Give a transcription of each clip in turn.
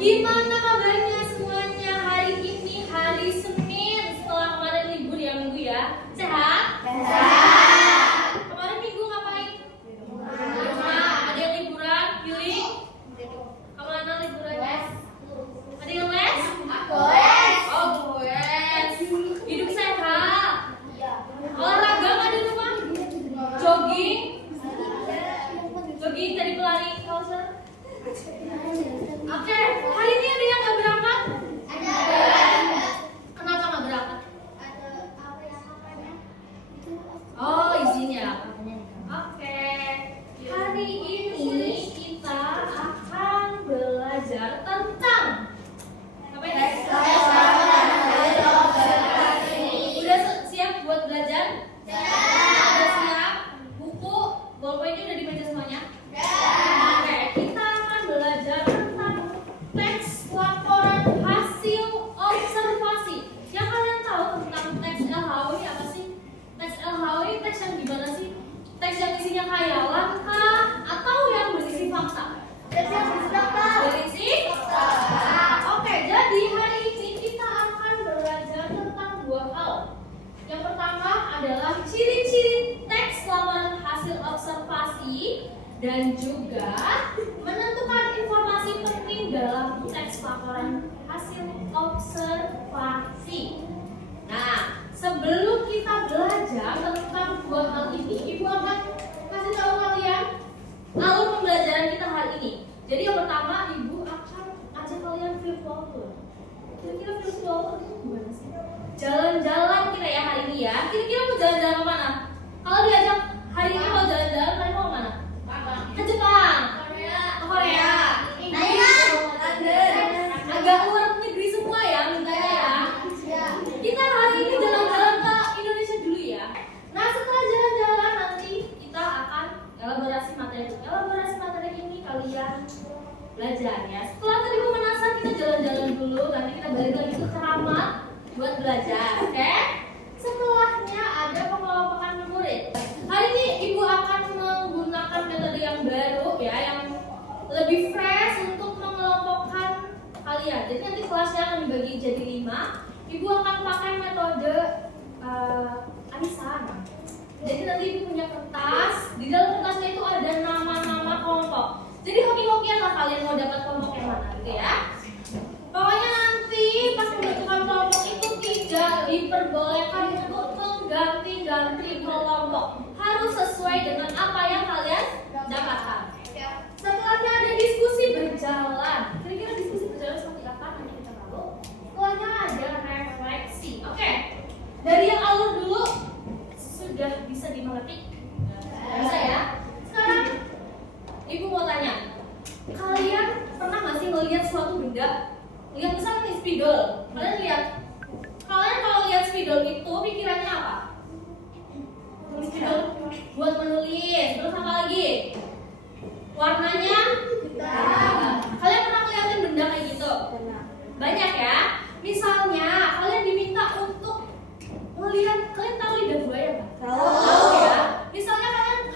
Gimana kabarnya semuanya hari ini, hari Senin setelah kemarin libur ya minggu ya? Sehat? Sehat. Kemarin minggu ngapain? Ada yang liburan? Healing? Kemana liburannya? Ada yang les? Oh, les. Hidup sehat. Olahraga nggak di rumah? Jogging? Jogging dari pelari kauser? Oke, hari ini ada yang nggak berangkat? Ada. Kenapa nggak berangkat? Ada apa yang makanya itu? Oh, izinnya. Oke, hari ini kita akan belajar tentang apa ini? Udah siap buat belajar? Udah siap? Buku, bolpoinnya udah di meja semuanya? Oke, kita akan belajar tentang teks laporan hasil observasi. Yang kalian tahu tentang teks LHW apa sih? Teks LHW teks yang gimana sih? Teks yang isinya khayalan kah? Atau yang berisi fakta? Berisi fakta. Oke, jadi hari ini kita akan belajar tentang dua hal. Yang pertama adalah ciri-ciri teks laporan hasil observasi dan juga menentukan informasi penting dalam teks laporan hasil observasi. Nah, sebelum kita belajar tentang dua hal ini, Ibu akan kasih tahu kalian alur pembelajaran kita hari ini. Jadi yang pertama, Ibu akan ajak kalian virtual tour. Kira-kira virtual tour itu gimana sih? Jalan-jalan kita ya hari ini ya. Kira-kira mau jalan-jalan ke mana? Kalau diajak hari ini mau jalan-jalan, kalian mau ke mana? Ke Jepang, ke Korea, agak luar negeri semua ya mintanya ya. Kita hari ini jalan-jalan ke Indonesia dulu ya. Nah, setelah jalan-jalan nanti kita akan elaborasi materi. Elaborasi materi ini kalian belajar ya. Setelah tadi pemanasan kita jalan-jalan dulu, nanti kita balik lagi ke ceramah buat belajar, oke? Setelahnya ada pengelompokan murid. Hari ini Ibu akan menggunakan metode yang baru ya, yang lebih fresh untuk mengelompokkan kalian. Jadi nanti kelasnya akan dibagi jadi 5. Ibu akan pakai metode arisan. Jadi nanti Ibu punya kertas. Di dalam kertasnya itu ada nama-nama kelompok. Jadi hoki-hokian lah kalian mau dapat kelompok yang mana gitu ya. Pokoknya nanti pas pembentukan kelompok itu tidak diperbolehkan untuk mengganti-ganti kelompok. Harus sesuai dengan apa yang kalian dapatkan. Setelahnya ada diskusi berjalan. Kira-kira diskusi berjalan seperti apa? Nanti kita tahu. Setelahnya ada refleksi. Oke. Dari yang alur dulu sudah bisa dimengerti? Bisa ya? Sekarang Ibu mau tanya. Kalian pernah nggak sih melihat suatu benda? Lihat misalnya nih spidol. Kalian lihat. Kalian kalau lihat spidol itu pikirannya apa? Spidol buat menulis. Terus apa lagi? Warnanya hitam. Kalian pernah ngeliatin benda kayak gitu? Banyak ya. Misalnya kalian diminta untuk melihat, kalian tahu lidah buaya nggak? Tahu ya. Misalnya kalian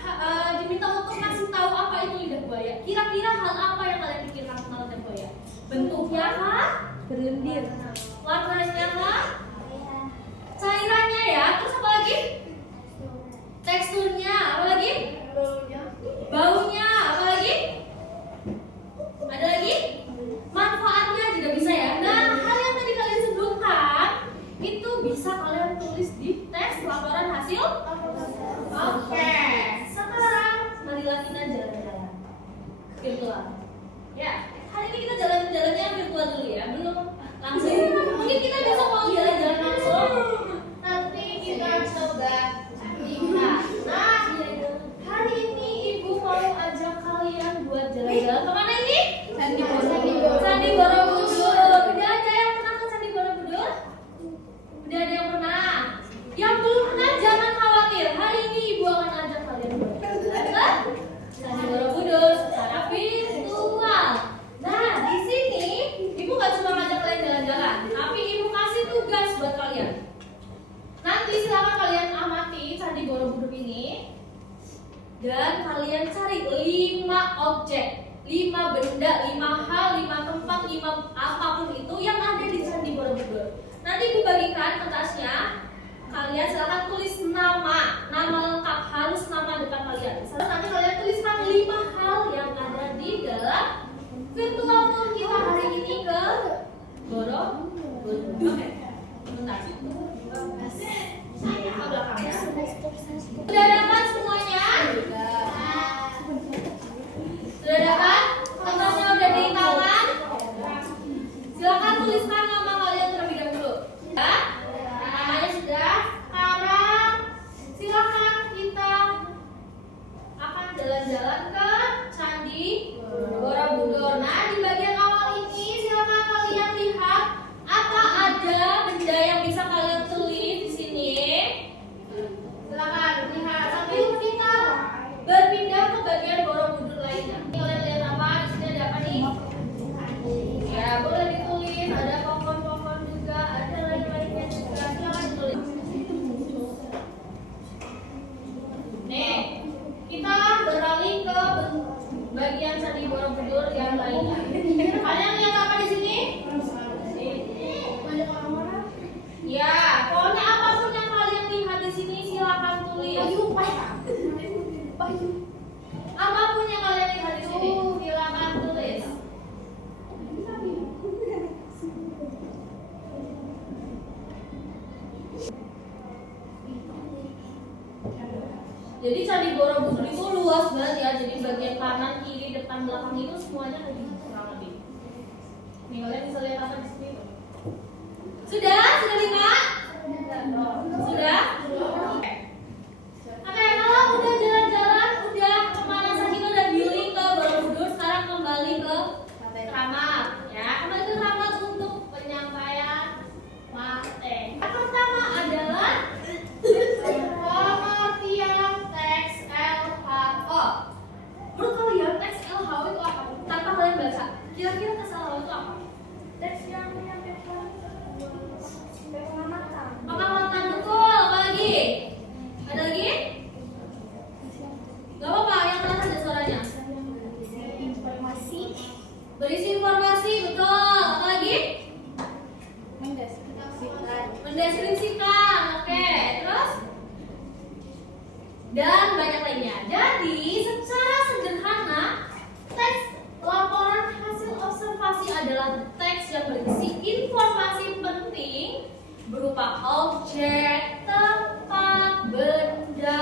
diminta untuk ngasih tahu apa itu lidah buaya. Kira-kira hal apa yang kalian pikirkan tentang lidah buaya? Bentuknya kah? Berlendir. Warnanya kah? Cairannya ya. Terus apa lagi? Teksturnya. Apa lagi? Baunya. Apa lagi? Ada lagi? Manfaatnya juga bisa ya. Nah, hal yang tadi kalian sebutkan itu bisa kalian tulis di tes laporan hasil. Oke. Sekarang marilah kita jalan-jalan virtual. Ya, hari ini kita jalan-jalannya virtual dulu ya, belum langsung. Mungkin kita besok mau jalan-jalan langsung. Nanti kita coba lihat. Nah, hari ini Ibu mau ajak kalian buat jalan-jalan kemana ini? Candi Borobudur. Candi Borobudur. Udah ada yang pernah ke Candi Borobudur? Udah ada yang pernah? Yang belum pernah jangan khawatir. Hari ini Ibu akan ajak kalian buat jalan-jalan Candi Borobudur secara virtual. Nah, di sini Ibu nggak cuma ngajak kalian jalan-jalan, tapi Ibu kasih tugas buat kalian. Nanti silakan kalian amati Candi Borobudur ini dan kalian cari 5 objek. 5 benda, 5 hal, 5 tempat, 5 apapun itu yang ada di Candi Borobudur. Nanti Ibu bagikan kertasnya. Kalian silakan tulis nama lengkap, harus nama depan kalian. Misalnya nanti kalian tuliskan 5 hal yang ada di dalam virtual tour kita hari ini ke Borobudur. Oke, bentar. Saya ke belakang ya. Sudah dapat semuanya? Sudah dapat? Kertasnya udah di tangan? Silakan tuliskan nama kalian terlebih dahulu. Ya? Namanya sudah. Sekarang silakan kita akan jalan-jalan ke Candi Borobudur. Nah, di bagian awal ini silakan kalian lihat apa ada benda yang bisa kalian tulis di sini. Silakan lihat sambil kita berpindah ke bagian Borobudur lainnya. Ini kalian lihat apa? Di sini ada apa nih? Ya, boleh ditulis. Ada pohon-pohon juga, ada lain-lainnya juga. Silakan tulis. Nih, kita beralih ke bagian Candi Borobudur yang lainnya. Kalian lihat apa di sini? Ya, pokoknya apapun yang kalian lihat di sini silakan tulis. Apapun yang kalian lihat di sini silakan tulis. Jadi Candi Borobudur itu luas banget ya. Jadi bagian kanan, kiri, depan, belakang itu semuanya kurang lebih. Nih kalian bisa lihat apa di sini? Sudah? Sudah lihat? Sudah? Oke, kalau udah jalan-jalan, udah pemanasan kita udah healing ke Borobudur, sekarang kembali ke kamar. Ya, kembali ke kamar untuk penyampaian materi. Yang pertama adalah pengertian teks LHO. Menurut kalian teks LHO itu apa? Tanpa kalian baca, kira-kira teks LHO itu apa? Teks yang menyampaikan pengamatan. Pengamatan, betul. Apa lagi? Ada lagi? Gak apa-apa, yang keras aja suaranya. Informasi. Berisi informasi, betul. Apa lagi? Mendeskripsikan. Mendeskripsikan, oke. Terus? Dan banyak lainnya. Jadi, secara sederhana, teks laporan hasil observasi adalah teks yang berisi informasi penting berupa objek, tempat, benda,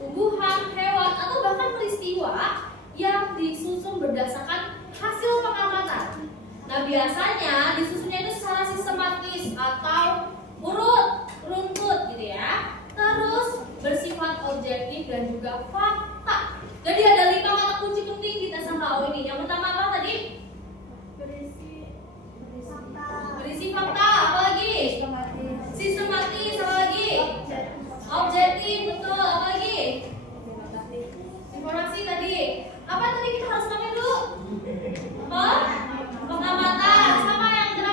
tumbuhan, hewan, atau bahkan peristiwa yang disusun berdasarkan hasil pengamatan. Nah, biasanya disusunnya itu secara sistematis atau runtut gitu ya. Terus bersifat objektif dan juga fakta. Jadi ada 5 kata kunci penting di tes LHO ini. Yang pertama apa tadi? Berisi fakta. Apa lagi? Sistematis. Apa lagi? Objektif, betul. Apa lagi? Informasi tadi. Apa tadi kita harus pakai dulu? Apa? Pengamatan. Sama yang terakhir.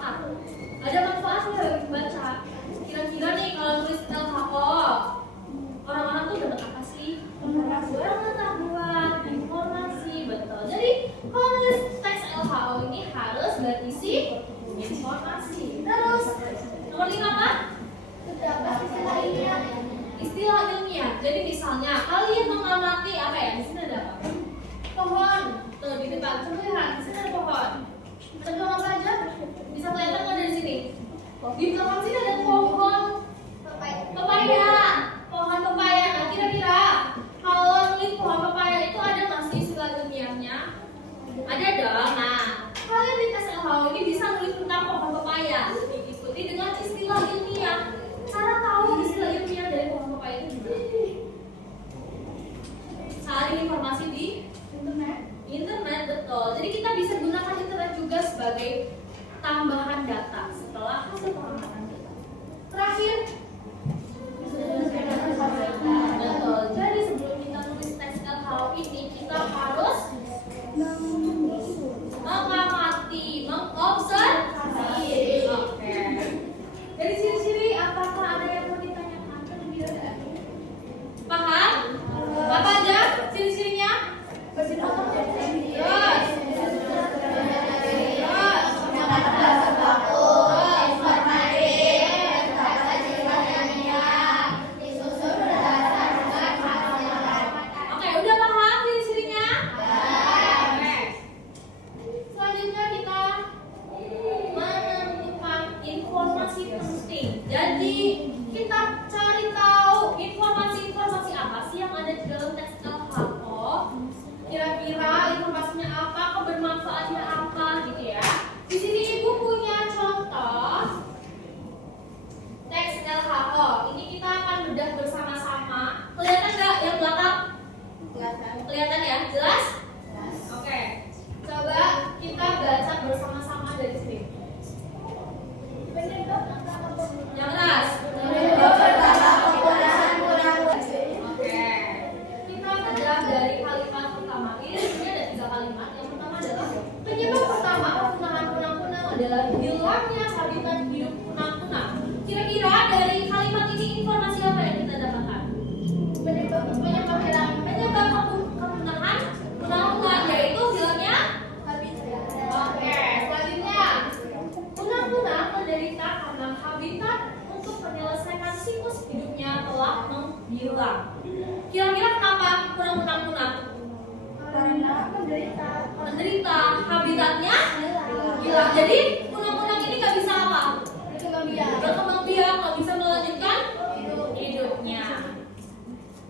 manfaat. Ada manfaatnya bagi baca. Kira-kira nih kalau nulis LHO, orang-orang tuh dapat apa sih? Pengetahuan, informasi, betul. Jadi kalau nulis teks LHO ini harus berisi informasi. Terus nomor 5 apa? Terdapat istilah ilmiah. Istilah ilmiah. Jadi misalnya kalian mengamati apa ya? Di sini ada apa? Pohon. Tuh di depan. Coba lihat, di sini ada pohon. Ada pohon apa aja? Bisa kelihatan nggak dari sini? Di belakang sini ada pohon pepaya. Pohon pepaya. Nah kira-kira kalau nulis pohon pepaya itu ada nggak sih istilah ilmiahnya? Ada dong. Nah kalian di tes LHO ini bisa nulis tentang pohon pepaya. Diikuti dengan istilah ilmiah. Cara tahu istilah ilmiah dari pohon pepaya itu gimana? Cari informasi di internet, betul. Jadi kita bisa gunakan internet juga sebagai tambahan data setelah hasil pengamatan kita. Terakhir, betul. Jadi sebelum kita nulis tes LHO ini kita harus mengamati, mengobservasi. Oke. Dari ciri-ciri apakah ada yang mau ditanyakan? Paham? Apa aja ciri-cirinya? Oke, udah paham ciri-cirinya? Oke. Selanjutnya kita menentukan informasi penting. Jadi kita cari tahu informasi apa sih yang ada di dalam teks LHO. Kira-kira informasinya apa, kebermanfaatnya apa gitu ya. Di sini Ibu punya contoh teks LHO. Ini kita akan bedah bersama-sama. Kelihatan nggak yang belakang? Kelihatan ya? Jelas? Oke. Coba kita baca bersama-sama dari sini. Yang keras. Oke. Kita bedah dari kalimat pertama. Ini ada 3 kalimat. Yang pertama adalah penyebab pertama penggunaan kunang-kunang adalah hilangnya habitat hidup kunang-kunang. Kira-kira dari kalimat ini informasi apa yang kita dapatkan? Penyebab kepunahan kunang-kunang yaitu hilangnya habitat. Oke, selanjutnya kunang-kunang menderita karena habitat untuk menyelesaikan siklus hidupnya telah menghilang. Kira-kira kenapa kunang-kunang punah? Karena Menderita habitatnya hilang. Jadi kunang-kunang ini nggak bisa apa? Berkembang biak, nggak bisa melanjutkan hidupnya.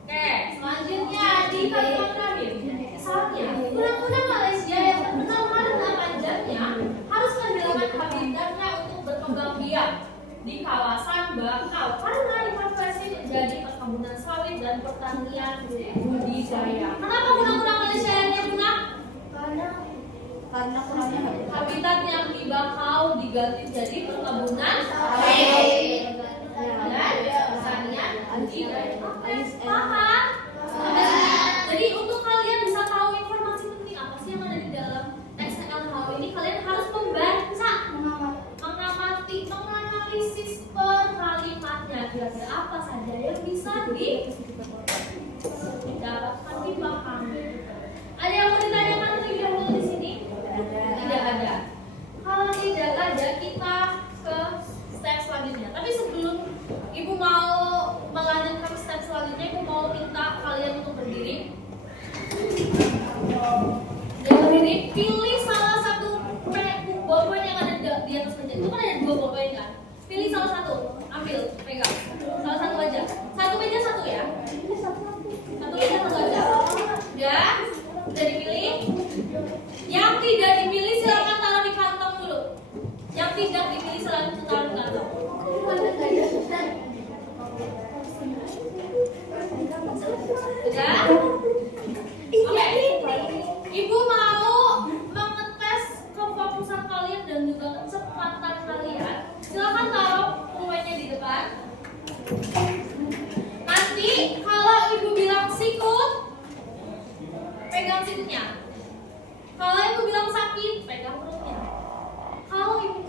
Oke, selanjutnya di kalimat terakhir. Misalnya, kunang-kunang Malaysia yang terkenal karena panjangnya harus kehilangan habitatnya untuk berkembang biak di kawasan bakau karena dikonversi menjadi perkebunan sawit dan pertanian budidaya. Kenapa kunang-kunang Malaysia yang punah? Karena kurangnya Habitatnya di bakau diganti jadi perkebunan sawit dan pertanian budidaya. Paham? Jadi untuk kalian bisa tahu informasi penting apa sih yang ada di dalam teks LHO ini, kalian harus membaca, mengamati, menganalisis per kalimatnya. Kira-kira apa saja yang bisa didapatkan, dipahami. Ada yang mau ditanyakan terlebih dahulu di sini? Tidak ada. Kalau tidak ada, kita ke step selanjutnya. Tapi sebelum Ibu mau melanjutkan step selanjutnya, Ibu mau minta kalian untuk berdiri. Dan berdiri, pilih salah satu ballpoint yang ada di atas meja. Itu kan ada 2 ballpoint kan? Pilih salah satu, ambil, pegang. Salah satu aja. Satu meja satu ya. Satu meja satu aja. Udah dipilih. Yang tidak dipilih silakan taruh di kantong dulu. Yang tidak dipilih silakan taruh di kantong. Sudah? Oke. Ibu mau mengetes kefokusan kalian dan juga kecepatan kalian. Silakan taruh pulpennya di depan. Nanti kalau Ibu bilang sikut, pegang sikutnya. Kalau Ibu bilang sakit, pegang perutnya. Kalau Ibu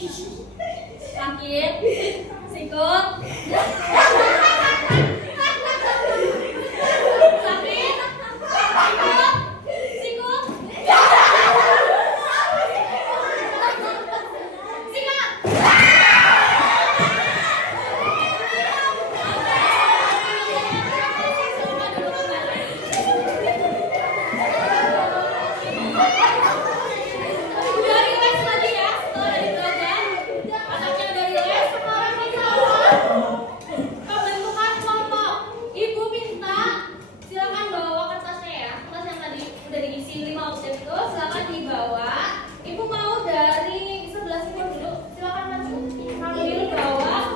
Sakit. Sikut. Sakit. Sikut. Sikut. Dari les lagi ya, setelah dari belajar. Anaknya dari les, sekarang kita pembentukan kelompok. Ibu minta silakan bawa kertasnya ya. Kertas yang tadi udah diisi 5 objek itu silakan dibawa. Ibu mau dari sebelah sini dulu. Silakan maju. Sambil bawa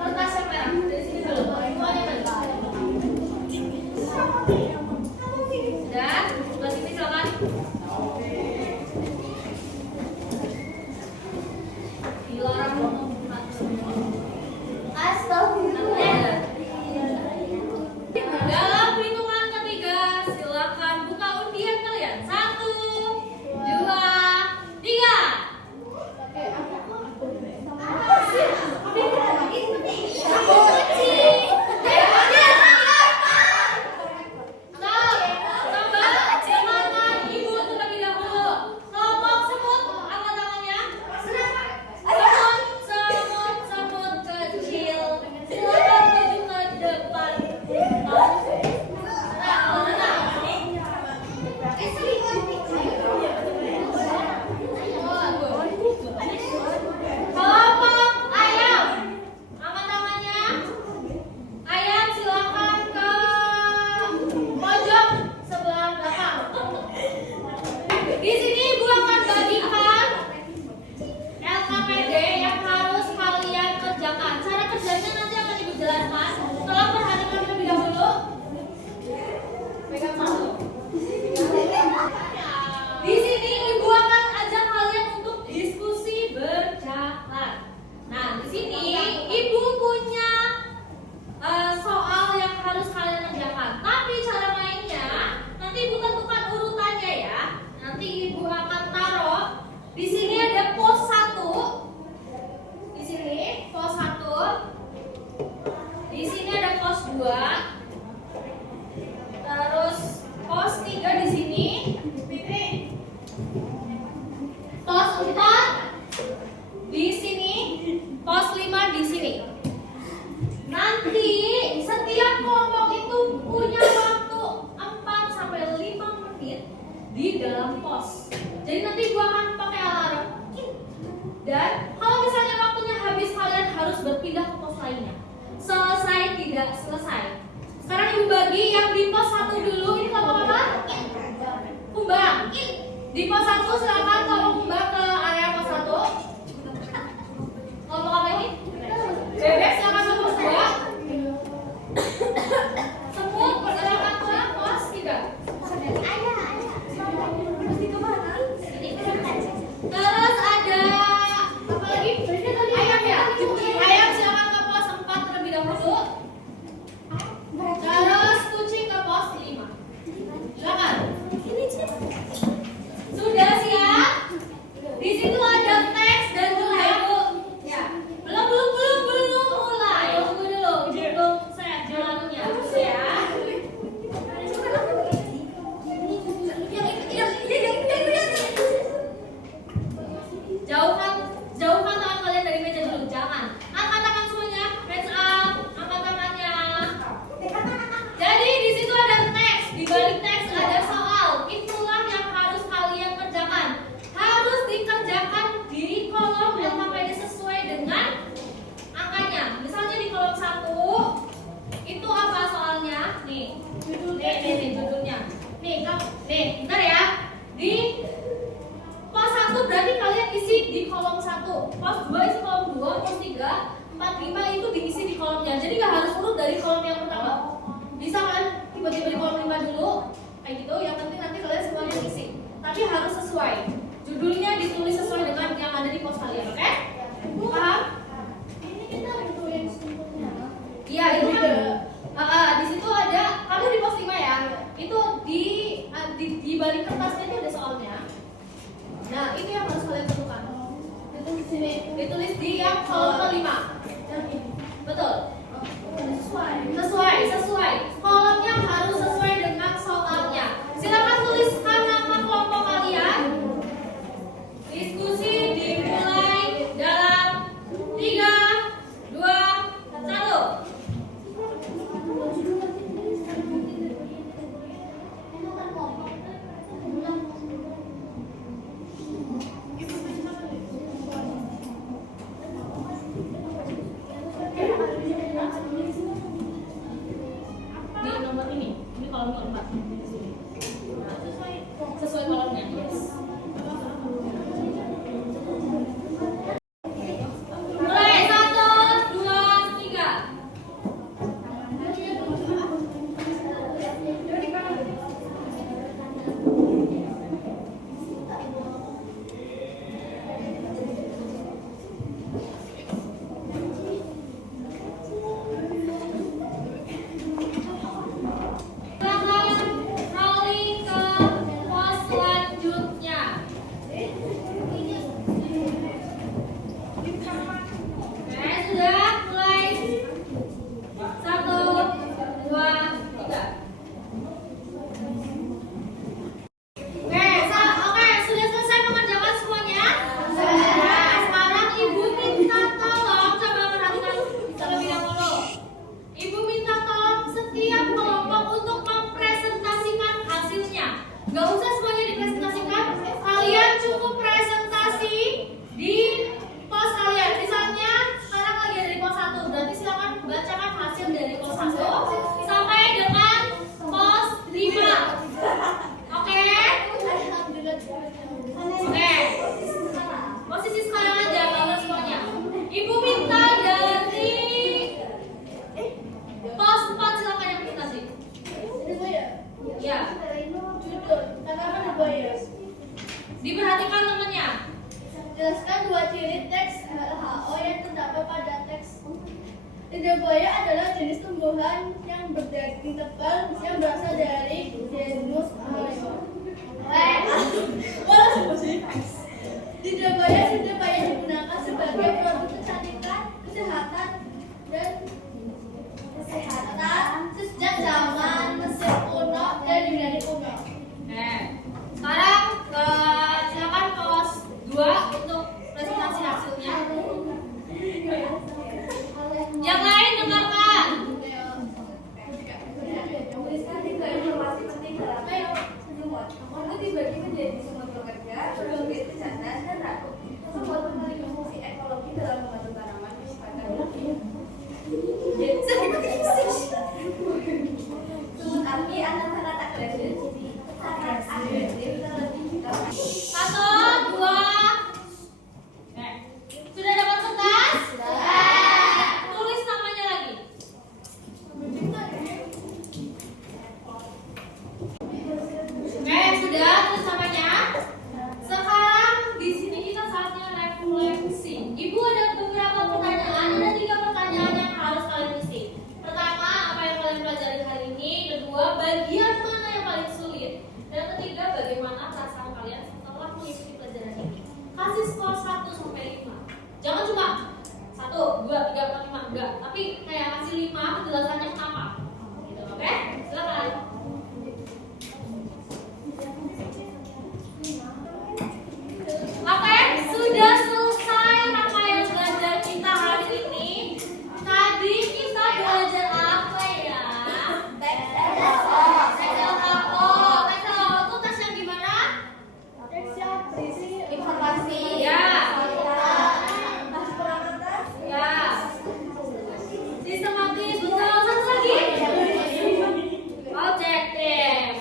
kertas yang merah. Dari sini dulu. Semuanya maju. Dan sebelah sini silakan. Dilarang ngomong. Astagfirullah. Dalam hitungan ketiga, silakan buka undian kalian. 1, 2, 3. Silakan ibu terlebih dahulu. Kelompok semut, angkat tangannya. Semut kecil. Silakan maju ke depan. Kelompok ayam, angkat tangannya. Ayam silakan ke pojok sebelah belakang. Di sini ibu akan bagikan LKPD yang harus kalian kerjakan. Cara kerjanya nanti akan ibu jelaskan. Tolong perhatikan terlebih dahulu. Pegang satu. Di sini ibu akan ajak kalian untuk diskusi berjalan. Nah, di sini ibu punya soal yang harus kalian kerjakan. Tapi cara mainnya nanti ibu tentukan urutannya ya. Nanti ibu akan taruh di sini ada pos 1. Di sini pos 1. Di sini ada pos 2. Terus pos 3 di sini. Pos 4 di sini. Pos 5 di sini. Nanti setiap kelompok itu punya waktu 4 sampai 5 menit di dalam pos. Jadi nanti gua akan pakai alarm. Dan kalau misalnya waktunya habis kalian harus berpindah ke pos lainnya. Selesai tidak selesai. Sekarang ibu bagi yang di pos 1 dulu. Ini kelompok apa? Kumbang. Di pos 1 silakan kelompok kumbang ke area pos 1. Kelompok apa ini? Bebek silakan ke pos 2. Semut silakan ke pos 3. Terus ada apa lagi? Ayam ya? Ayam silakan ke pos 4 terlebih dahulu. Terus kucing ke pos 5. Silakan. Sudah siap? Di situ ada teks dan juga ibu. Ya. Belum mulai. Tunggu dulu. Belum saya jalannya. Ya. Jauhkan tangan kalian dari meja dulu. Jangan. Angkat tangan semuanya. Hands up. Angkat tangannya. Jadi di situ ada teks. Di balik teks ada soal. Itulah yang harus kalian kerjakan. Harus dikerjakan di kolom LKPD sesuai dengan angkanya. Misalnya di kolom 1 itu apa soalnya? Nih judulnya. Nih, bentar ya. Di pos 1 berarti kalian isi di kolom 1. Pos 2 isi kolom 2, pos 3, 4, 5 itu diisi di kolomnya. Jadi nggak harus urut dari kolom yang pertama. Bisa kan tiba-tiba di kolom 5 dulu, kayak gitu. Yang penting nanti kalian semuanya isi. Tapi harus sesuai. Judulnya ditulis sesuai dengan yang ada di pos kalian, oke? Paham? Ini kita tulis simpulnya. Iya, itu kan. Di situ ada, kamu di pos 5 ya. Itu di balik kertasnya itu ada soalnya. Nah, ini yang harus kalian tentukan. dua ciri teks WHO yang terdapat pada teks. Lidah buaya adalah jenis tumbuhan yang berdaging tebal yang berasal dari genus lidah buaya sudah banyak digunakan sebagai produk kecantikan, kesehatan sejak zaman Mesir kuno dan Yunani kuno. Sekarang silakan pos 2 untuk presentasi hasilnya. Yang lain dengarkan. Tuliskan 3 informasi penting dalam penemuan. Warna dibagi menjadi sumber bekerja, berbagai bencana, dan ratu. Membuat memiliki fungsi ekologi dalam membantu tanaman menyimpan sumut api anak-anak tak agresif, sangat agresif terlebih jika 1, 2. Sudah dapat kertas? Tulis namanya lagi. Sudah tulis namanya. Sekarang di sini kita saatnya refleksi. Ibu ada beberapa pertanyaan, ada 3 pertanyaan yang harus kalian isi. Pertama, apa yang kalian pelajari hari ini? Kedua, bagian mana yang paling sulit? Dan ketiga, bagaimana perasaan kalian setelah mengikuti pelajaran ini? Kasih skor 1 sampai 5. Jangan cuma 1, 2, 3, 4, 5, enggak. Tapi kayak kasih 5 penjelasannya kenapa. Gitu, oke? Silakan. Oke, sudah selesai rangkaian belajar kita hari ini. Tadi kita belajar apa ya? TESOL itu tes yang gimana? Teks yang berisi informasi. Ya. Tas perangkat. Ya. Sistematis, betul. Satu lagi. Objektif.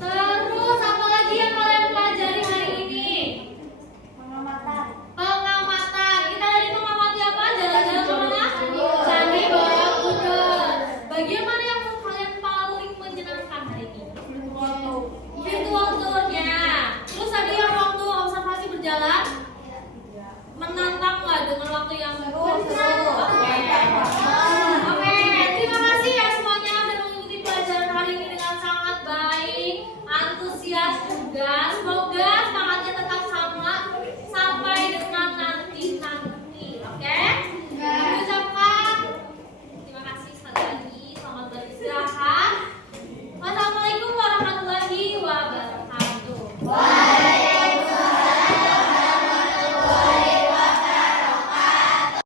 Terus apa lagi yang kalian pelajari hari ini? Pengamatan. Kita tadi mengamati apa? Jalan-jalan kemana? Candi Borobudur. Bagian mana yang menurut kalian paling menyenangkan hari ini? Virtual tournya. Terus tadi yang waktu observasi berjalan menantang nggak dengan waktu yang Oke, terima kasih ya semuanya sudah mengikuti pelajaran hari ini dengan sangat baik, antusias juga. Semoga